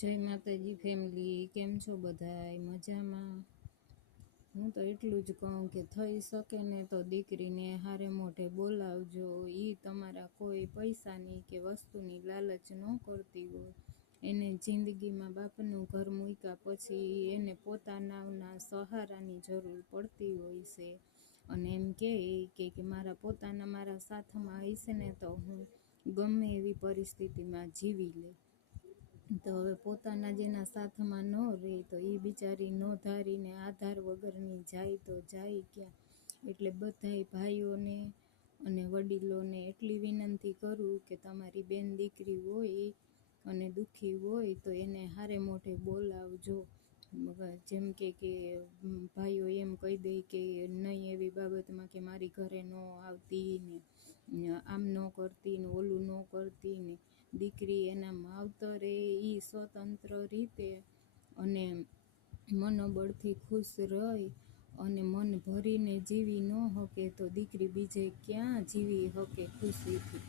જય માતાજી ફેમિલી, કેમ છો બધાય? મજામાં? હું તો એટલું જ કહું કે થઈ શકે ને તો દીકરીને હારે મોઢે બોલાવજો. એ તમારા કોઈ પૈસાની કે વસ્તુની લાલચ ન કરતી હોય. એને જિંદગીમાં બાપનું ઘર મૂક્યા પછી એને પોતાના સહારાની જરૂર પડતી હોય છે. અને એમ કે મારા સાથમાં હશે ને તો હું ગમે એવી પરિસ્થિતિમાં જીવી લે. તો હવે પોતાના જેના સાથમાં ન રહે તો એ બિચારી ન ધારીને આધાર વગરની જાય તો જાય ક્યાં. એટલે બધાય ભાઈઓને અને વડીલોને એટલી વિનંતી કરું કે તમારી બેન દીકરી હોય અને દુઃખી હોય તો એને હારે મોઢે બોલાવજો. જેમ કે ભાઈઓ એમ કહી દે કે નહીં એવી બાબતમાં કે મારી ઘરે ન આવતી ને આમ ન કરતી ને ઓલું ન કરતી ને, દીકરી એના માવતરે એ સ્વતંત્ર રીતે અને મનોબળથી ખુશ રહી અને મન ભરીને જીવી ન શકે તો દીકરી બીજે ક્યાં જીવી શકે ખુશીથી.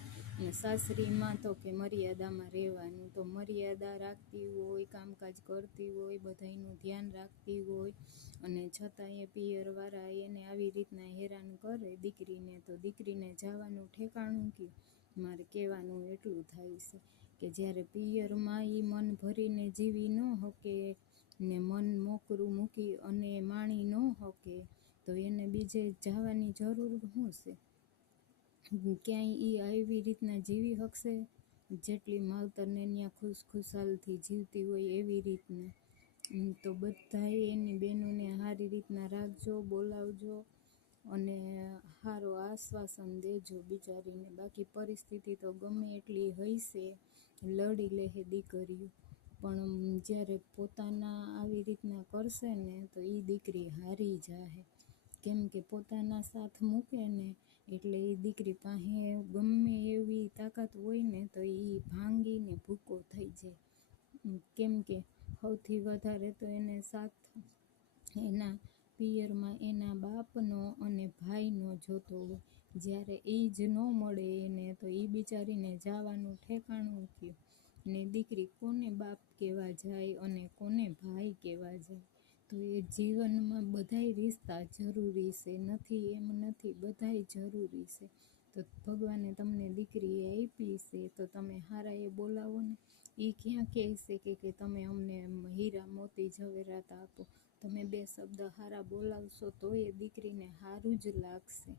સાસરીમાં તો કે મર્યાદામાં રહેવાનું, તો મર્યાદા રાખતી હોય, કામકાજ કરતી હોય, બધાયનું ધ્યાન રાખતી હોય અને છતાંય પિયરવાળા એને આવી રીતના હેરાન કરે દીકરીને, તો દીકરીને જવાનું ઠેકાણું કયું? મારે કહેવાનું એટલું થાય છે કે જ્યારે પિયરમાં એ મન ભરીને જીવી ન શકે ને મન મોકરું મૂકી અને માણી ન શકે તો એને બીજે જવાની જરૂર શું છે? ક્યાંય એ આવી રીતના જીવી શકશે જેટલી માવતરને ત્યાં ખુશખુશાલથી જીવતી હોય એવી રીતના? તો બધાએ એની બહેનોને સારી રીતના રાખજો, બોલાવજો અને સારો આશ્વાસન દેજો બિચારીને. બાકી પરિસ્થિતિ તો ગમે એટલી હશે, લડી લેહે દીકરીઓ, પણ જ્યારે પોતાના આવી રીતના કરશે ને તો એ દીકરી હારી જાહે. કેમ કે પોતાના સાથ મૂકે ને એટલે એ દીકરી પાસે ગમે એવી તાકાત હોય ને તો એ ભાંગીને ભૂકો થઈ જાય. કેમ કે સૌથી વધારે તો એને સાથ એના પિયરમાં એના બાપનો અને ભાઈનો જોતો હોય. જ્યારે એ જ ન મળે એને તો એ બિચારીને જવાનું ઠેકાણું કયું? ને દીકરી કોને બાપ કહેવા જાય અને કોને ભાઈ કહેવા જાય? તો એ જીવનમાં બધાય રિશ્તા જરૂરી છે, નથી એમ નથી, બધાય જરૂરી છે. તો ભગવાને તમને દીકરી આપી છે તો તમે હારા એ બોલાવો ને. એ ક્યાં કહે છે કે તમે અમને હીરા મોતી ઝવેરાત આપો. તમે બે શબ્દ હારા બોલાવશો તો એ દીકરીને સારું જ લાગશે.